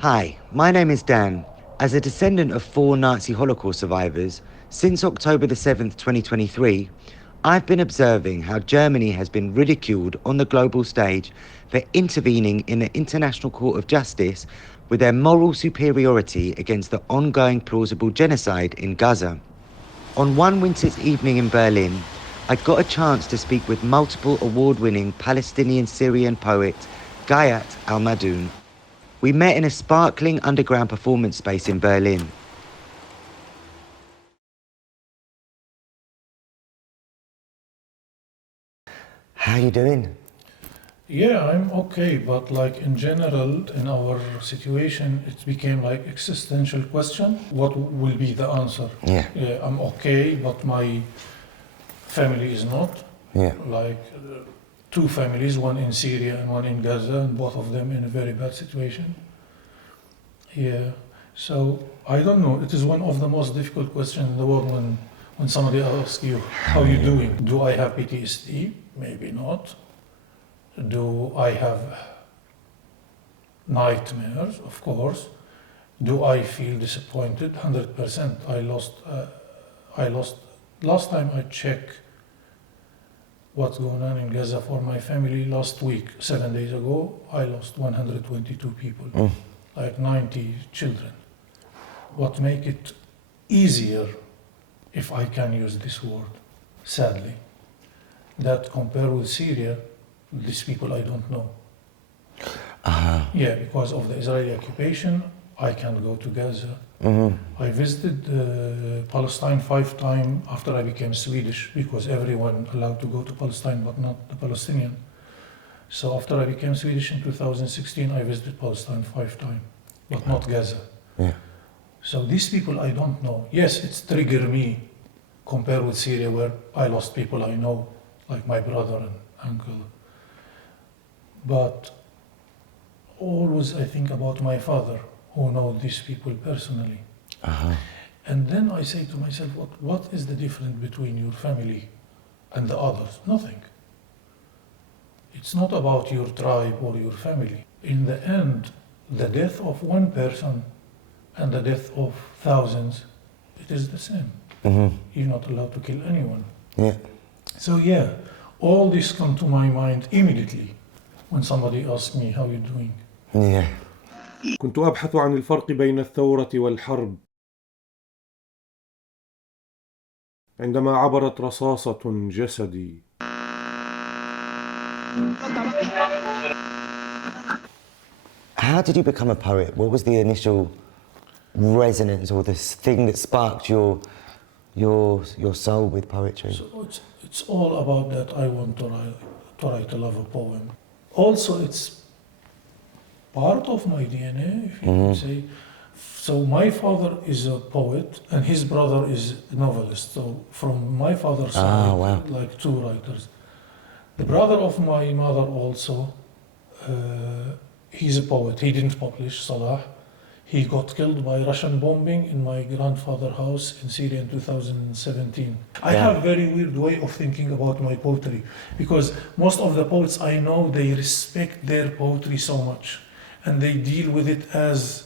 Hi, my name is Dan. As a descendant of 4 Nazi Holocaust survivors, since October the 7th, 2023, I've been observing how Germany has been ridiculed on the global stage for intervening in the International Court of Justice with their moral superiority against the ongoing plausible genocide in Gaza. On one winter's evening in Berlin, I got a chance to speak with multiple award-winning Palestinian-Syrian poet Ghayath Almadhoun. We met in a sparkling underground performance space in Berlin. How are you doing? Yeah, I'm okay, but like in general, in our situation, it became like existential question. What will be the answer? Yeah. I'm okay, but my family is not. Yeah. Like two families, one in Syria and one in Gaza, and both of them in a very bad situation. Yeah. So I don't know. It is one of the most difficult questions in the world when somebody asks you, how you doing? Do I have PTSD? Maybe not. Do I have nightmares? Of course. Do I feel disappointed? 100%. I lost. Last time I checked what's going on in Gaza for my family last week, 7 days ago, I lost 122 people, like 90 children. What make it easier, if I can use this word, sadly, that compared with Syria, these people I don't know. Yeah, because of the Israeli occupation, I can't go to Gaza. I visited Palestine 5 times after I became Swedish, because everyone allowed to go to Palestine, but not the Palestinian. So after I became Swedish in 2016, I visited Palestine 5 times, but not Gaza. Yeah. So these people I don't know. Yes, it's triggered me compared with Syria, where I lost people I know, like my brother and uncle. But always I think about my father, who knows these people personally. And then I say to myself, what is the difference between your family and the others? Nothing. It's not about your tribe or your family. In the end, the death of one person and the death of thousands, it is the same. You're not allowed to kill anyone. Yeah. So yeah, all this come to my mind immediately when somebody asks me, how you doing? Yeah. كنت أبحث عن الفرق بين الثورة والحرب عندما عبرت رصاصة جسدي. How did you become a poet? What was the initial resonance or this thing that sparked your soul with poetry? So it's all about that I want to write a love poem. Also, it's part of my DNA, if you can say. So my father is a poet and his brother is a novelist. So from my father's side, wow. like two writers. The brother of my mother also, he's a poet. He didn't publish, Salah. He got killed by Russian bombing in my grandfather's house in Syria in 2017. I have very weird way of thinking about my poetry, because most of the poets I know, they respect their poetry so much, and they deal with it as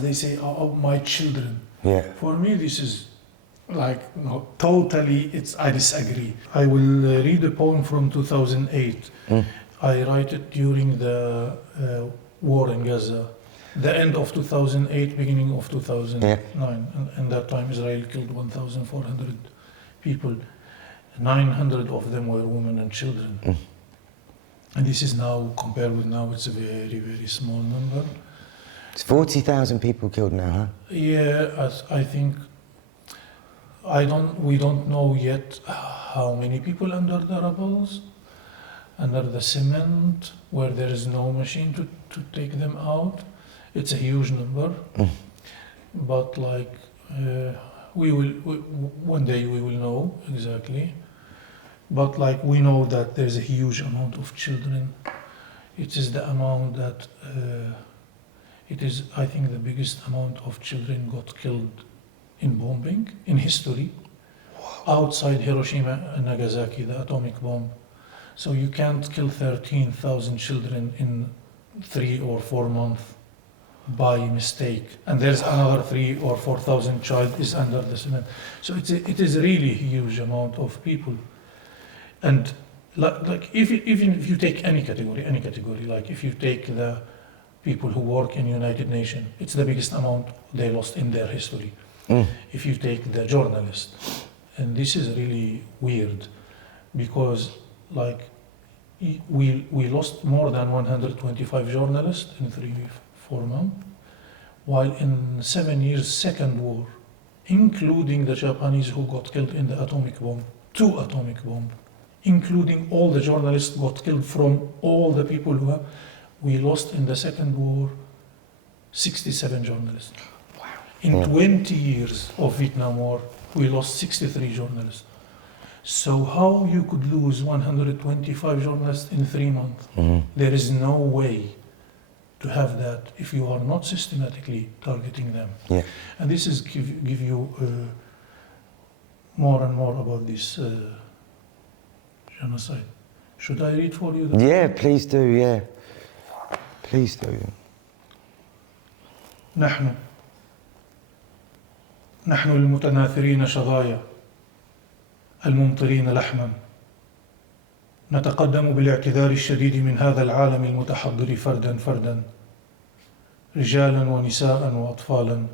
they say, oh, my children. Yeah. For me, this is like, no, totally, I disagree. I will read a poem from 2008. I write it during the war in Gaza. The end of 2008, beginning of 2009. And that time Israel killed 1,400 people. 900 of them were women and children. And this is now, compared with now, it's a very, very small number. It's 40,000 people killed now, huh? Yeah, I think, we don't know yet how many people under the rubbles, under the cement, where there is no machine to take them out. It's a huge number, but like one day we will know exactly. But like we know that there's a huge amount of children. It is the amount that it is, I think, the biggest amount of children got killed in bombing in history, outside Hiroshima and Nagasaki, the atomic bomb. So you can't kill 13,000 children in 3 or 4 months. by mistake, and there's another 3,000 or 4,000 child is under the cement. So it is really huge amount of people. And like even if you take any category, like if you take the people who work in United Nations, it's the biggest amount they lost in their history. If you take the journalists, and this is really weird, because like we lost more than 125 journalists in 3-4 months, while in 7 years second war, including the Japanese who got killed in the atomic bomb, 2 atomic bombs, including all the journalists got killed from all the people who have, we lost in the second war 67 journalists. Wow. In 20 years of Vietnam War, we lost 63 journalists. So how you could lose 125 journalists in 3 months? There is no way to have that if you are not systematically targeting them. Yeah. And this is give you more and more about this genocide. Should I read for you? Yeah, please do, yeah. Please do. نحن المتناثرين شظايا الممطرين لحما نتقدم بالاعتذار الشديد من هذا العالم المتحضر فردا فردا رجالا ونساء وأطفالا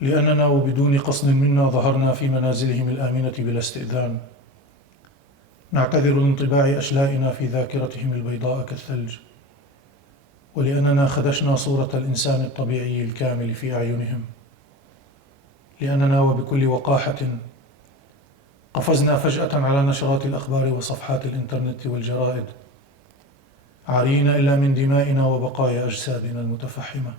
لأننا وبدون قصد منا ظهرنا في منازلهم الآمنة بلا استئذان نعتذر لانطباع أشلائنا في ذاكرتهم البيضاء كالثلج ولأننا خدشنا صورة الإنسان الطبيعي الكامل في أعينهم لأننا وبكل وقاحة قفزنا فجأة على نشرات الأخبار وصفحات الإنترنت والجرائد عارين إلا من دمائنا وبقايا أجسادنا المتفحمة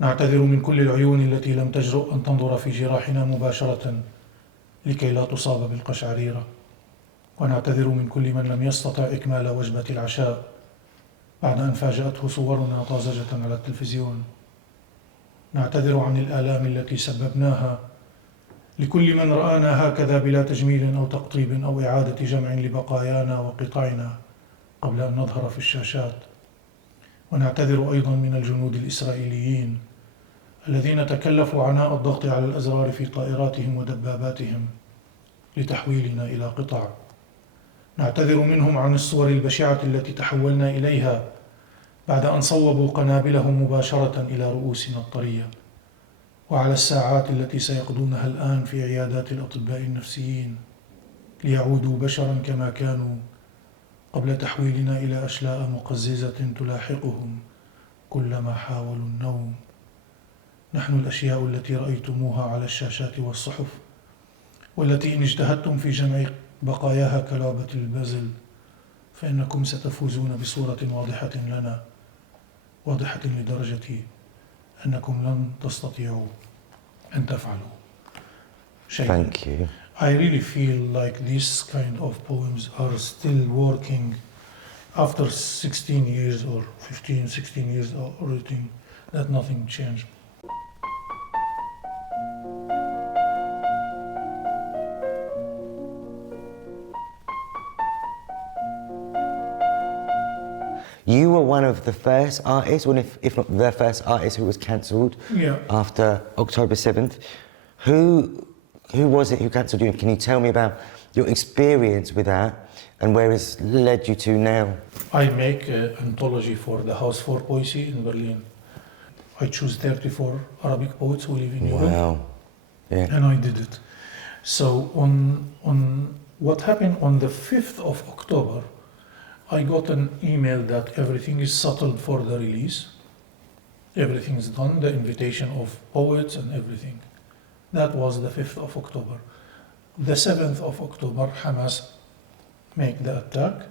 نعتذر من كل العيون التي لم تجرؤ أن تنظر في جراحنا مباشرة لكي لا تصاب بالقشعريرة ونعتذر من كل من لم يستطع إكمال وجبة العشاء بعد أن فاجأته صورنا طازجة على التلفزيون نعتذر عن الآلام التي سببناها لكل من رآنا هكذا بلا تجميل أو تقطيب أو إعادة جمع لبقايانا وقطعنا قبل أن نظهر في الشاشات ونعتذر أيضا من الجنود الإسرائيليين الذين تكلفوا عناء الضغط على الأزرار في طائراتهم ودباباتهم لتحويلنا إلى قطع نعتذر منهم عن الصور البشعة التي تحولنا إليها بعد أن صوبوا قنابلهم مباشرة إلى رؤوسنا الطرية وعلى الساعات التي سيقضونها الآن في عيادات الأطباء النفسيين ليعودوا بشرا كما كانوا قبل تحويلنا إلى أشلاء مقززة تلاحقهم كلما حاولوا النوم نحن الأشياء التي رأيتموها على الشاشات والصحف والتي إن اجتهدتم في جمع بقاياها كلعبة البازل فإنكم ستفوزون بصورة واضحة لنا واضحة لدرجة أنكم لن تستطيعوا أن تفعلوا شيئا. Thank you. I really feel like these kind of poems are still working after 16 years or 15, 16 years of writing, that nothing changed. You were one of the first artists, or if not the first artist who was cancelled after October 7th. Who was it who cancelled you? Can you tell me about your experience with that and where it's led you to now? I make an anthology for the House for Poesy in Berlin. I choose 34 Arabic poets who live in Europe. Wow. Yeah. And I did it. So on what happened on the 5th of October, I got an email that everything is settled for the release. Everything is done, the invitation of poets and everything. That was the 5th of October. The 7th of October, Hamas make the attack.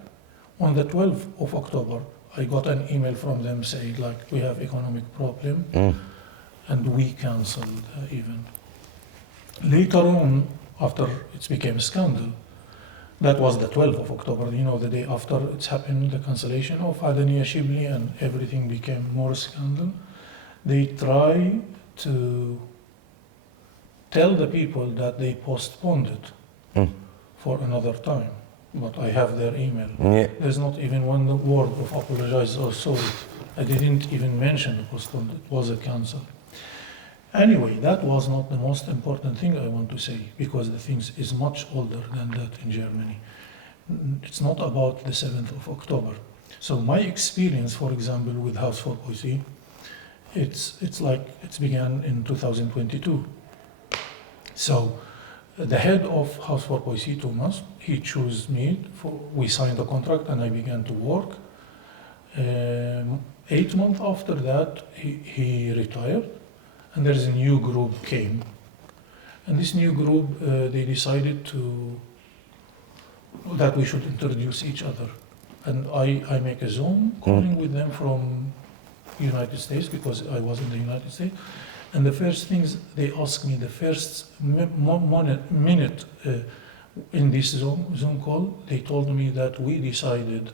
On the 12th of October, I got an email from them saying like, we have economic problem and we canceled the event. Later on, after it became a scandal, that was the 12th of October, you know, the day after it's happened, the cancellation of Adania Shibli and everything became more scandal. They try to tell the people that they postponed it for another time. But I have their email. Yeah. There's not even one word of apologize or sorry I didn't even mention the postponed, it was a cancel. Anyway, that was not the most important thing I want to say, because the thing is much older than that in Germany. It's not about the 7th of October. So my experience, for example, with House for Poesy, it's began in 2022. So the head of House for Poesy, Thomas, he chose me, we signed a contract and I began to work. 8 months after that, he retired, and there's a new group came. And this new group, they decided that we should introduce each other. And I make a Zoom calling with them from United States, because I was in the United States. And the first things they asked me, the first minute in this Zoom call, they told me that we decided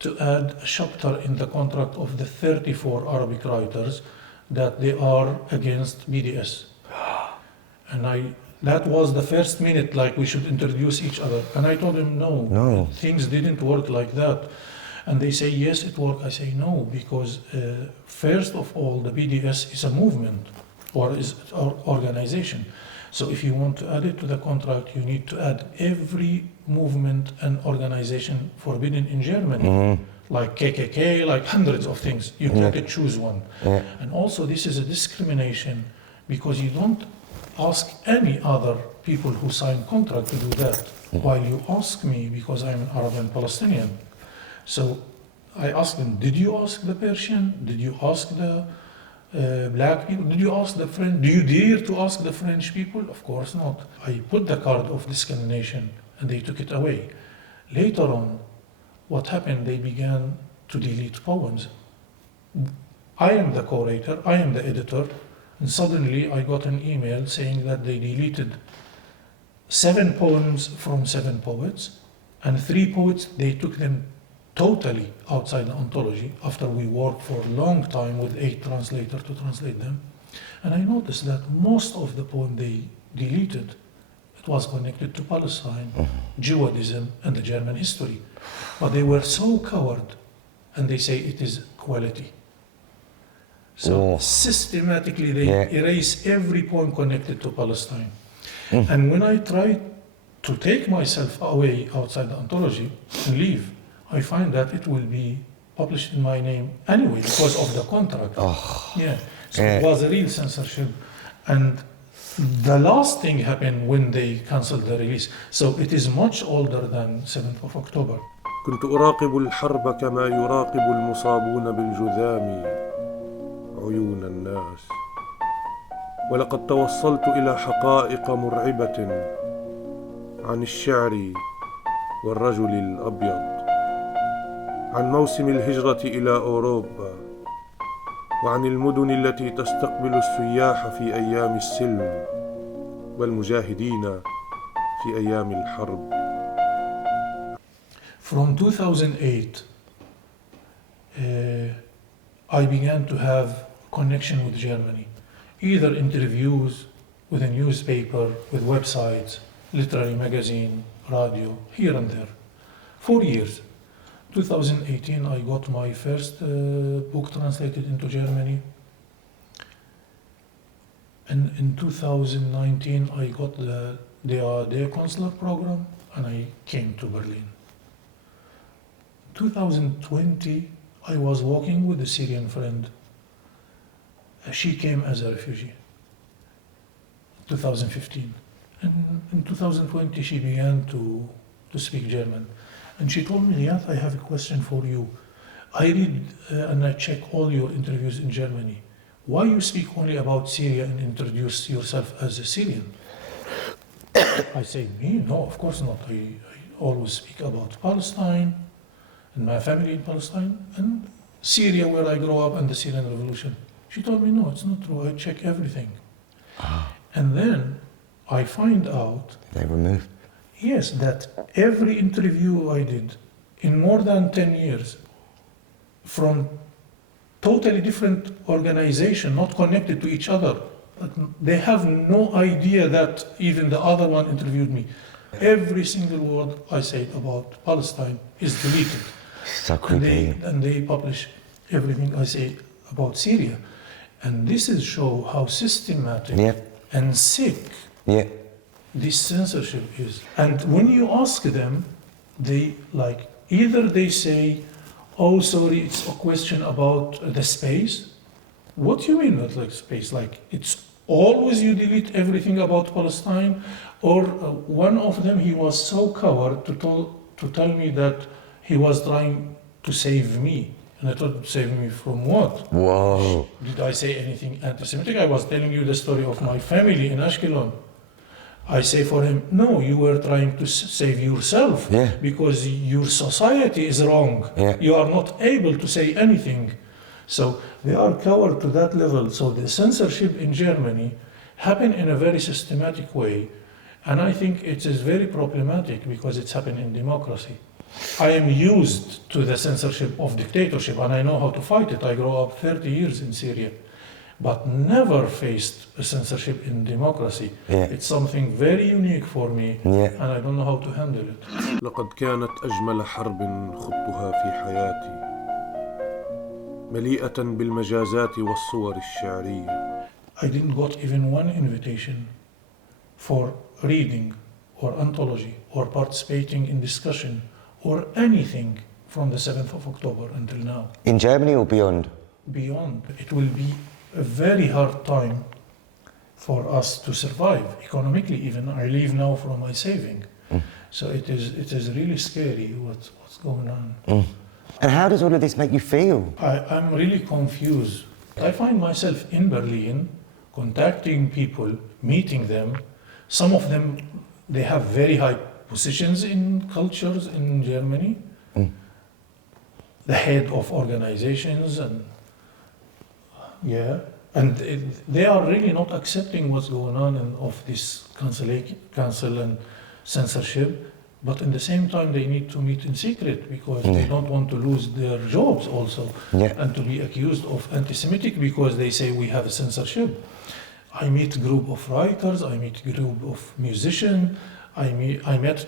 to add a chapter in the contract of the 34 Arabic writers that they are against BDS. And that was the first minute, like we should introduce each other. And I told them, no, things didn't work like that. And they say, yes, it worked. I say, no, because first of all, the BDS is a movement or is an organization. So if you want to add it to the contract, you need to add every movement and organization forbidden in Germany, like KKK, like hundreds of things. You can't choose one. And also this is a discrimination, because you don't ask any other people who sign contract to do that, while you ask me, because I'm an Arab and Palestinian. So I asked them, did you ask the Persian? Did you ask the black people? Did you ask the French? Do you dare to ask the French people? Of course not. I put the card of discrimination and they took it away. Later on, what happened, they began to delete poems. I am the co-writer, I am the editor, and suddenly I got an email saying that they deleted 7 poems from 7 poets, and 3 poets, they took them totally outside the anthology after we worked for a long time with 8 translators to translate them. And I noticed that most of the poem they deleted, it was connected to Palestine, Judaism, and the German history. But they were so coward, and they say it is quality. So systematically they erase every poem connected to Palestine. And when I try to take myself away outside the anthology and leave, I find that it will be published in my name anyway because of the contract. So it was a real censorship. And the last thing happened when they canceled the release. So it is much older than 7th of October. كنت أراقب الحرب كما يراقب المصابون بالجذام عيون الناس، ولقد توصلت إلى حقائق مرعبة عن الشعر والرجل الأبيض، عن موسم الهجرة إلى أوروبا، وعن المدن التي تستقبل السياح في أيام السلم والمجاهدين في أيام الحرب. From 2008, I began to have connection with Germany, either interviews with a newspaper, with websites, literary magazine, radio, here and there. 4 years. 2018, I got my first book translated into Germany. And in 2019, I got the consular program, and I came to Berlin. 2020, I was walking with a Syrian friend. She came as a refugee. 2015. And in 2020, she began to speak German. And she told me, Ghayath, I have a question for you. I read and I check all your interviews in Germany. Why you speak only about Syria and introduce yourself as a Syrian? I say, me? No, of course not. I always speak about Palestine and my family in Palestine and Syria where I grew up and the Syrian revolution. She told me, no, it's not true. I check everything. And then I find out... They removed? Yes, that every interview I did in more than 10 years from totally different organization, not connected to each other. They have no idea that even the other one interviewed me. Every single word I said about Palestine is deleted. So creepy. And they publish everything I say about Syria. And this is show how systematic Yeah. and sick Yeah. this censorship is. And when you ask them, they like either they say, "Oh, sorry, it's a question about the space." What do you mean not like space? Like it's always you delete everything about Palestine? Or one of them, he was so coward to tell me that he was trying to save me. And I thought, save me from what? Whoa. Did I say anything anti-Semitic? I was telling you the story of my family in Ashkelon. I say for him, no, you were trying to save yourself Yeah. because your society is wrong. Yeah. You are not able to say anything. So they are coward to that level. So the censorship in Germany happened in a very systematic way. And I think it is very problematic because it's happened in democracy. I am used to the censorship of dictatorship and I know how to fight it. I grew up 30 years in Syria, but never faced a censorship in democracy. Yeah. It's something very unique for me Yeah. and I don't know how to handle it. لقد كانت أجمل حرب خضتها في حياتي، مليئة بالمجازات والصور الشعرية. I didn't got even one invitation for reading or anthology or participating in discussion or anything from the 7th of October until now. In Germany or beyond? Beyond, it will be a very hard time for us to survive economically. Even I live now from my saving, so it is really scary what's going on. And how does all of this make you feel? I'm really confused. I find myself in Berlin, contacting people, meeting them. Some of them, they have very high positions in cultures in Germany. The head of organizations and they are really not accepting what's going on and of this cancel and censorship. But in the same time, they need to meet in secret because they don't want to lose their jobs also and to be accused of anti-Semitic because they say we have a censorship. I meet group of writers, I meet group of musicians, I met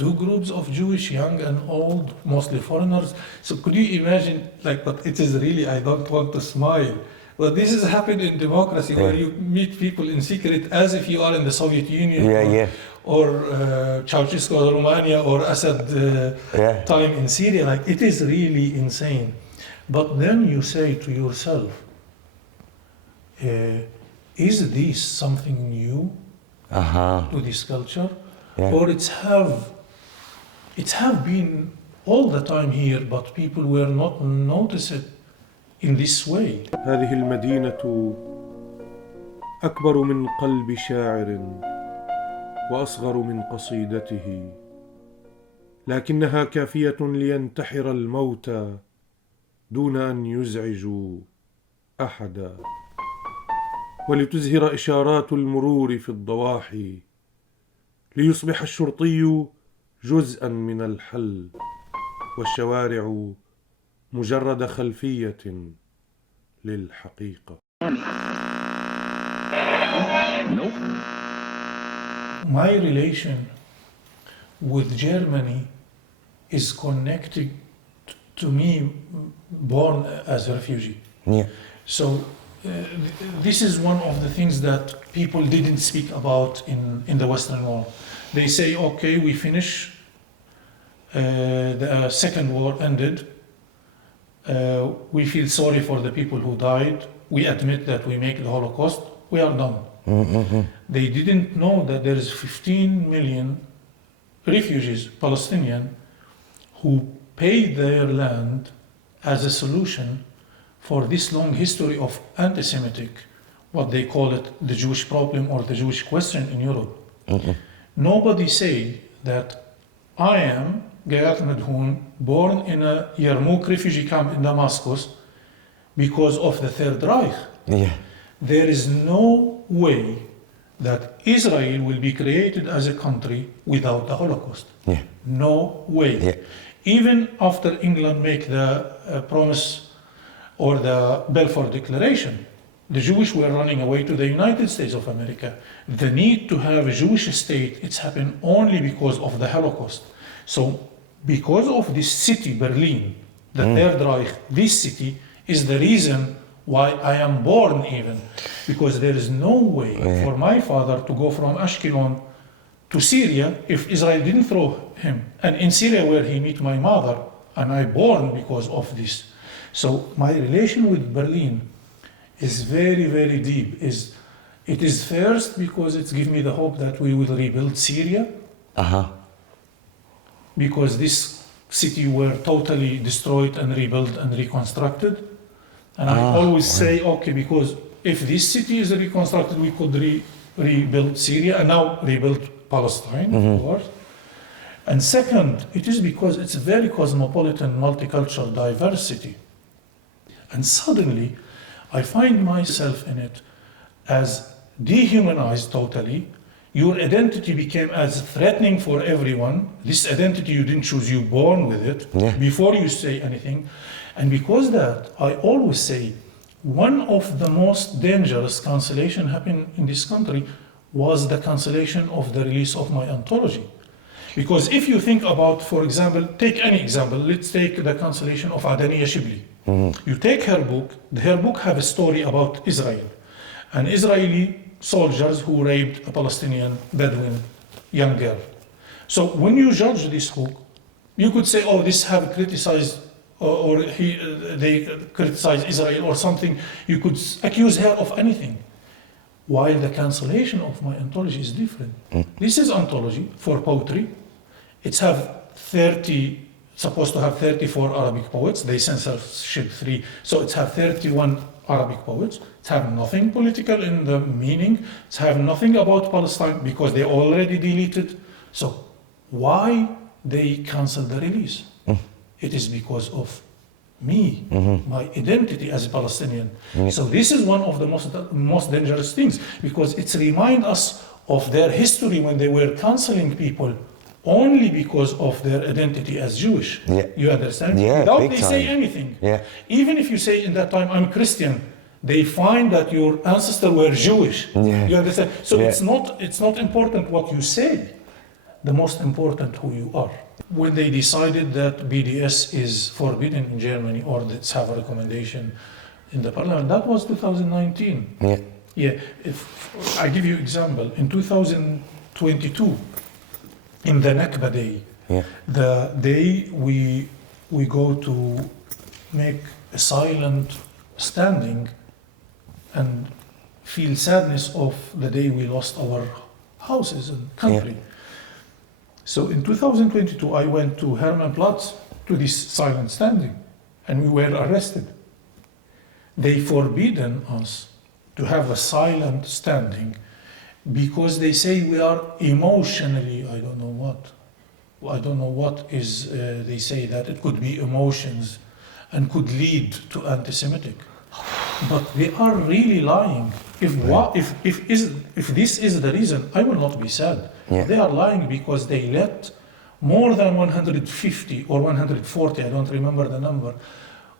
two groups of Jewish, young and old, mostly foreigners. So could you imagine, but it is really, I don't want to smile. Well, this has happened in democracy where you meet people in secret as if you are in the Soviet Union or Ceausescu, Romania, or Assad time in Syria. It is really insane. But then you say to yourself, is this something new to this culture? Or it's have been all the time here, but people were not notice it in this way. هذه المدينة أكبر من قلب شاعر وأصغر من قصيدته، لكنها كافية لينتحر الموتى دون أن يزعجوا أحدا، ولتزهر إشارات المرور في الضواحي، ليصبح الشرطي جزءا من الحل والشوارع مجرد خلفية للحقيقة. My relation with Germany is connected to me born as a refugee. So this is one of the things that people didn't speak about in the Western world. They say, okay, we finish, the Second War ended, we feel sorry for the people who died, we admit that we make the Holocaust, we are done. They didn't know that there is 15 million refugees, Palestinian, who paid their land as a solution for this long history of anti-Semitic, what they call it, the Jewish problem or the Jewish question in Europe. Nobody say that I am Ghayath Almadhoun, born in a Yarmouk refugee camp in Damascus because of the Third Reich. There is no way that Israel will be created as a country without the Holocaust. No way. Even after England make the promise or the Balfour Declaration, the Jewish were running away to the United States of America. The need to have a Jewish state, it's happened only because of the Holocaust. So because of this city, Berlin, the Third Reich, this city is the reason why I am born even. Because there is no way for my father to go from Ashkelon to Syria if Israel didn't throw him. And in Syria where he met my mother, and I born because of this. So my relation with Berlin is very, very deep. It is first because it's given me the hope that we will rebuild Syria. Because this city were totally destroyed and rebuilt and reconstructed. And I always say, okay, because if this city is reconstructed, we could rebuild Syria and now rebuild Palestine, of course. And second, it is because it's a very cosmopolitan, multicultural diversity. And suddenly, I find myself in it as dehumanized totally. Your identity became as threatening for everyone. This identity you didn't choose, you born with it before you say anything. And because that, I always say, one of the most dangerous cancellation happened in this country was the cancellation of the release of my anthology. Because if you think about, for example, take any example, let's take the cancellation of Adania Shibli. You take her book have a story about Israel, and Israeli soldiers who raped a Palestinian Bedouin young girl. So when you judge this book, you could say, oh, this have criticized, or they criticize Israel or something. You could accuse her of anything. While the cancellation of my anthology is different. This is anthology for poetry. It's supposed to have 34 Arabic poets. They censorship 3, so it's have 31 Arabic poets. It have nothing political in the meaning. It have nothing about Palestine because they already deleted. So why they cancel the release? It is because of me, my identity as a Palestinian. So this is one of the most dangerous things, because it's remind us of their history when they were canceling people only because of their identity as Jewish. You understand? Without they say anything. Even if you say in that time, I'm Christian, they find that your ancestors were Jewish. You understand? So it's not important what you say. The most important who you are. When they decided that BDS is forbidden in Germany, or let's have a recommendation in the parliament, that was 2019. If I give you example, in 2022, in the Nakba Day, the day we go to make a silent standing and feel sadness of the day we lost our houses and country. So in 2022, I went to Hermannplatz to this silent standing, and we were arrested. They forbidden us to have a silent standing because they say we are emotionally, I don't know what is, they say that it could be emotions and could lead to anti-Semitic. But they are really lying. If this is the reason, I will not be sad. They are lying because they let more than 150 or 140, I don't remember the number,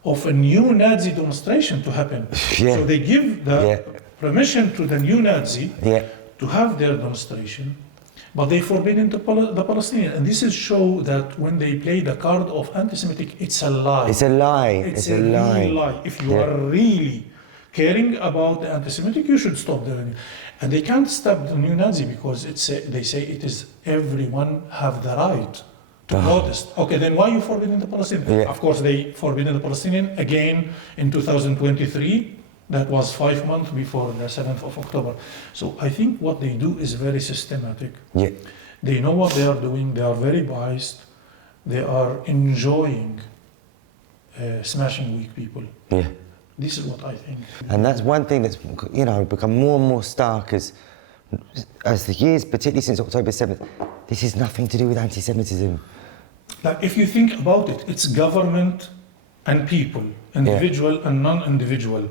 of a new Nazi demonstration to happen. So they give the permission to the new Nazi to have their demonstration, but they forbidden the Palestinian. And this is show that when they play the card of anti-Semitic, it's a lie. It's a lie. It's a real lie. If you are really caring about the anti-Semitic, you should stop them. And they can't stop the new Nazi because they say it is everyone have the right to protest. Okay, then why you forbidden the Palestinian? Of course, they forbidden the Palestinian again in 2023. That was 5 months before the 7th of October. So I think what they do is very systematic. They know what they are doing. They are very biased. They are enjoying smashing weak people. This is what I think. And that's one thing that's, become more and more stark as the years, particularly since October 7th, this is nothing to do with anti-Semitism. Like if you think about it, it's government and people, individual and non-individual.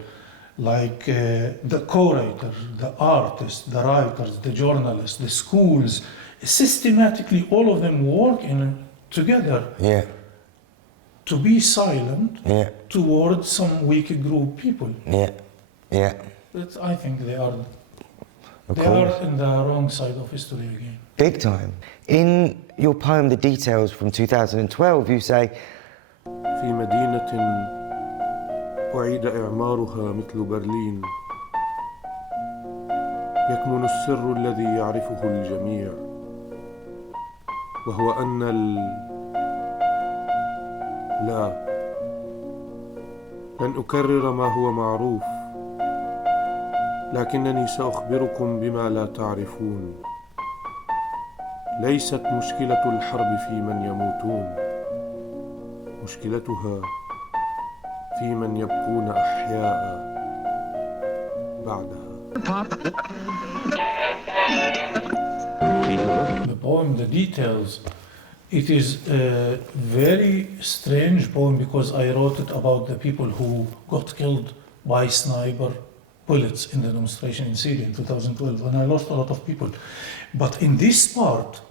Like the co-writers, the artists, the writers, the journalists, the schools, systematically all of them work together to be silent towards some weak group people. I think they are in the wrong side of history again. Big time. In your poem, The Details from 2012, you say, في مدينة أعيد إعمارها مثل برلين، يكمن السر الذي يعرفه الجميع، وهو أن لا، لن أكرر ما هو معروف، لكنني سأخبركم بما لا تعرفون. ليست مشكلة الحرب في من يموتون، مشكلتها في من يبقون أحياء بعدها. The poem, the details, it is a very strange poem because I wrote it about the people who got killed by sniper bullets in the demonstration in Syria in 2012, and I lost a lot of people. But in this part,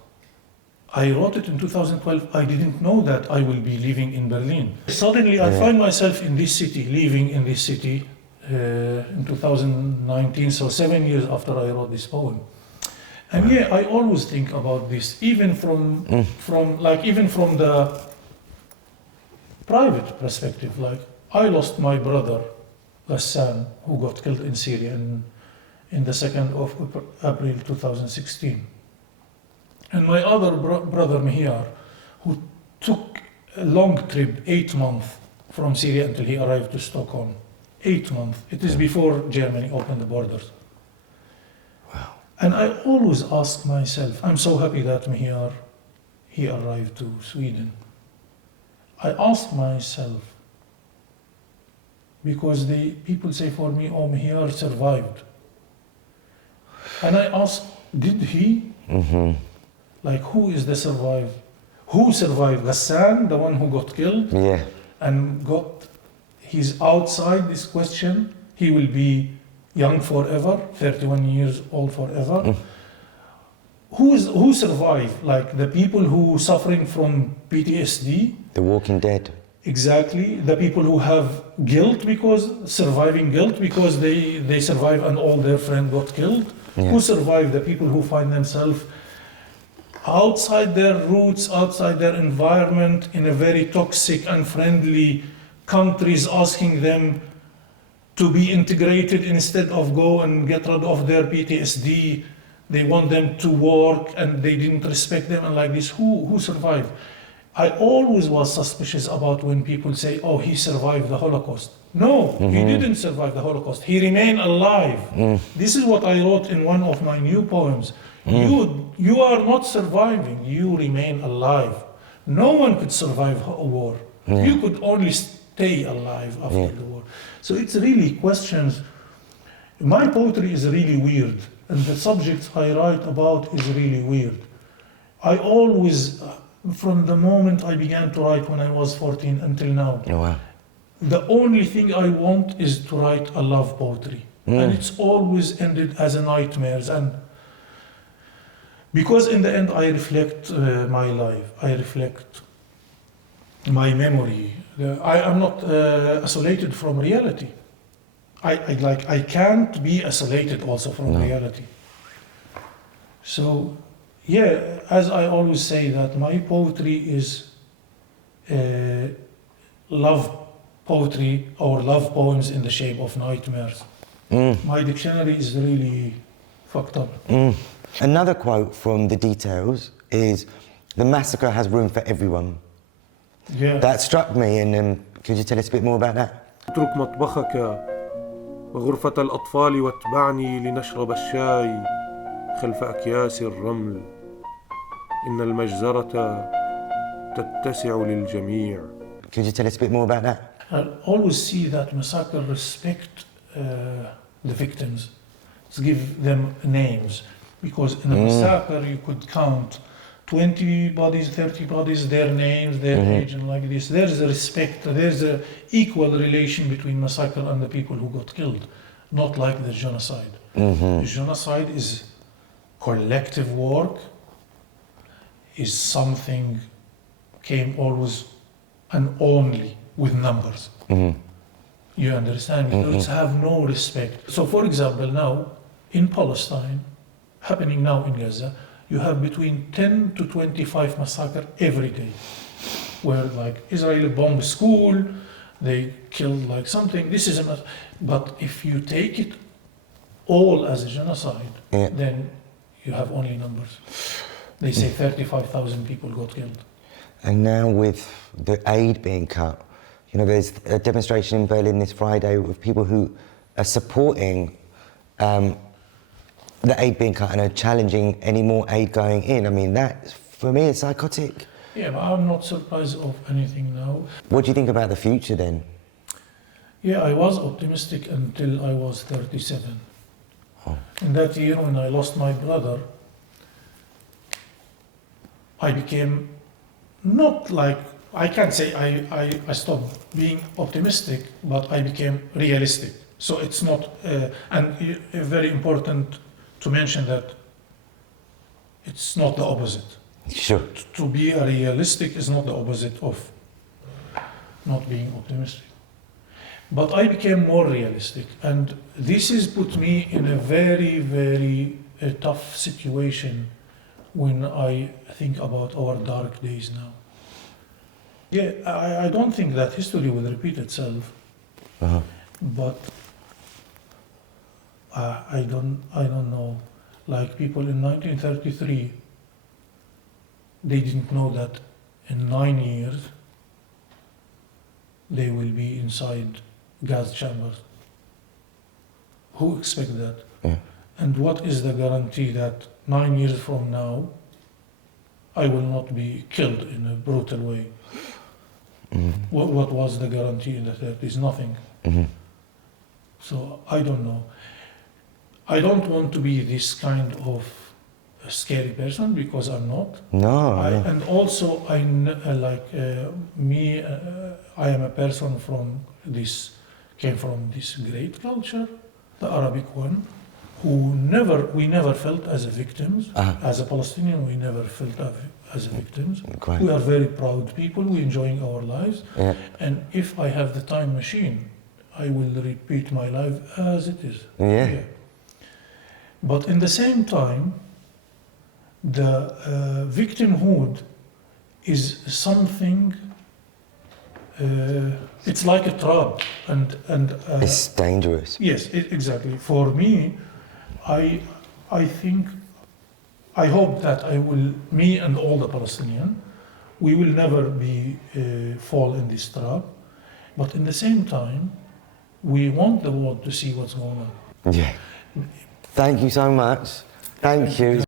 I wrote it in 2012, I didn't know that I will be living in Berlin. Suddenly I find myself in this city, living in this city in 2019, so 7 years after I wrote this poem. And yeah, I always think about this, even from the private perspective. Like, I lost my brother, Ghassan, who got killed in Syria in the 2nd of April 2016. And my other brother, Mihar, who took a long trip, 8 months, from Syria until he arrived to Stockholm. 8 months. It is before Germany opened the borders. Wow. And I always ask myself, I'm so happy that Mihar, he arrived to Sweden. I ask myself, because the people say for me, oh, Mihar survived. And I ask, did he? Mm-hmm. Like, who is the survivor? Who survived? Ghassan, the one who got killed? Yeah. And he's outside this question. He will be young forever, 31 years old forever. Who survived? Like, the people who suffering from PTSD? The Walking Dead. Exactly. The people who have surviving guilt because they survive and all their friends got killed. Yeah. Who survived? The people who find themselves outside their roots, outside their environment, in a very toxic, unfriendly countries, asking them to be integrated instead of go and get rid of their PTSD. They want them to work and they didn't respect them, and like this. Who survived? I always was suspicious about when people say, oh, he survived the Holocaust. No, he didn't survive the Holocaust. He remained alive. This is what I wrote in one of my new poems. You are not surviving, you remain alive. No one could survive a war. Yeah. You could only stay alive after the war. So it's really questions. My poetry is really weird, and the subjects I write about is really weird. I always, from the moment I began to write when I was 14 until now, Oh, wow. the only thing I want is to write a love poetry. And it's always ended as a nightmares. And because in the end I reflect my life, I reflect my memory. I am not isolated from reality. I can't be isolated also from reality. So, yeah, as I always say, that my poetry is love poetry or love poems in the shape of nightmares. My dictionary is really fucked up. Another quote from the details is, the massacre has room for everyone. Yeah. That struck me, and could you tell us a bit more about that? اترك مطبخك وغرفة الأطفال واتبعني لنشرب الشاي خلف أكياس الرمل. إن المجزرة تتسع للجميع. Could you tell us a bit more about that? I always see that massacre respect the victims, to give them names, because in a massacre you could count 20 bodies, 30 bodies, their names, their age, and like this. There's a respect, there's an equal relation between massacre and the people who got killed, not like the genocide. The genocide is collective work, is something came always and only with numbers. You understand? Because have no respect. So for example, now in Palestine, happening now in Gaza, you have between 10 to 25 massacres every day, where like Israel bomb school, they killed like something. This is a, but if you take it all as a genocide, Yeah. then you have only numbers. They say 35,000 people got killed. And now with the aid being cut, you know, there's a demonstration in Berlin this Friday with people who are supporting the aid being cut and are challenging any more aid going in. I mean, that, for me, is psychotic. Yeah, but I'm not surprised of anything now. What do you think about the future then? Yeah, I was optimistic until I was 37. Oh. In that year when I lost my brother, I became not like, I can't say I stopped being optimistic, but I became realistic. So it's not, very important to mention that it's not the opposite. Sure. To be a realistic is not the opposite of not being optimistic. But I became more realistic, and this has put me in a very, very tough situation when I think about our dark days now. Yeah, I don't think that history will repeat itself, Uh-huh. but I don't know. Like people in 1933, they didn't know that in 9 years they will be inside gas chambers. Who expect that? Yeah. And what is the guarantee that 9 years from now I will not be killed in a brutal way? Mm-hmm. What was the guarantee in the 30s? Nothing. Mm-hmm. So I don't know. I don't want to be this kind of a scary person because I'm not. No, And also, I am a person came from this great culture, the Arabic one, we never felt as victims. Uh-huh. As a Palestinian, we never felt as victims. Great. We are very proud people. We enjoying our lives. Yeah. And if I have the time machine, I will repeat my life as it is. Yeah. But in the same time, the victimhood is something. It's like a trap, and It's dangerous. yes, exactly. For me, I think, I hope that me and all the Palestinians, we will never fall in this trap. But in the same time, we want the world to see what's going on. Yeah. Thank you so much. Thank you.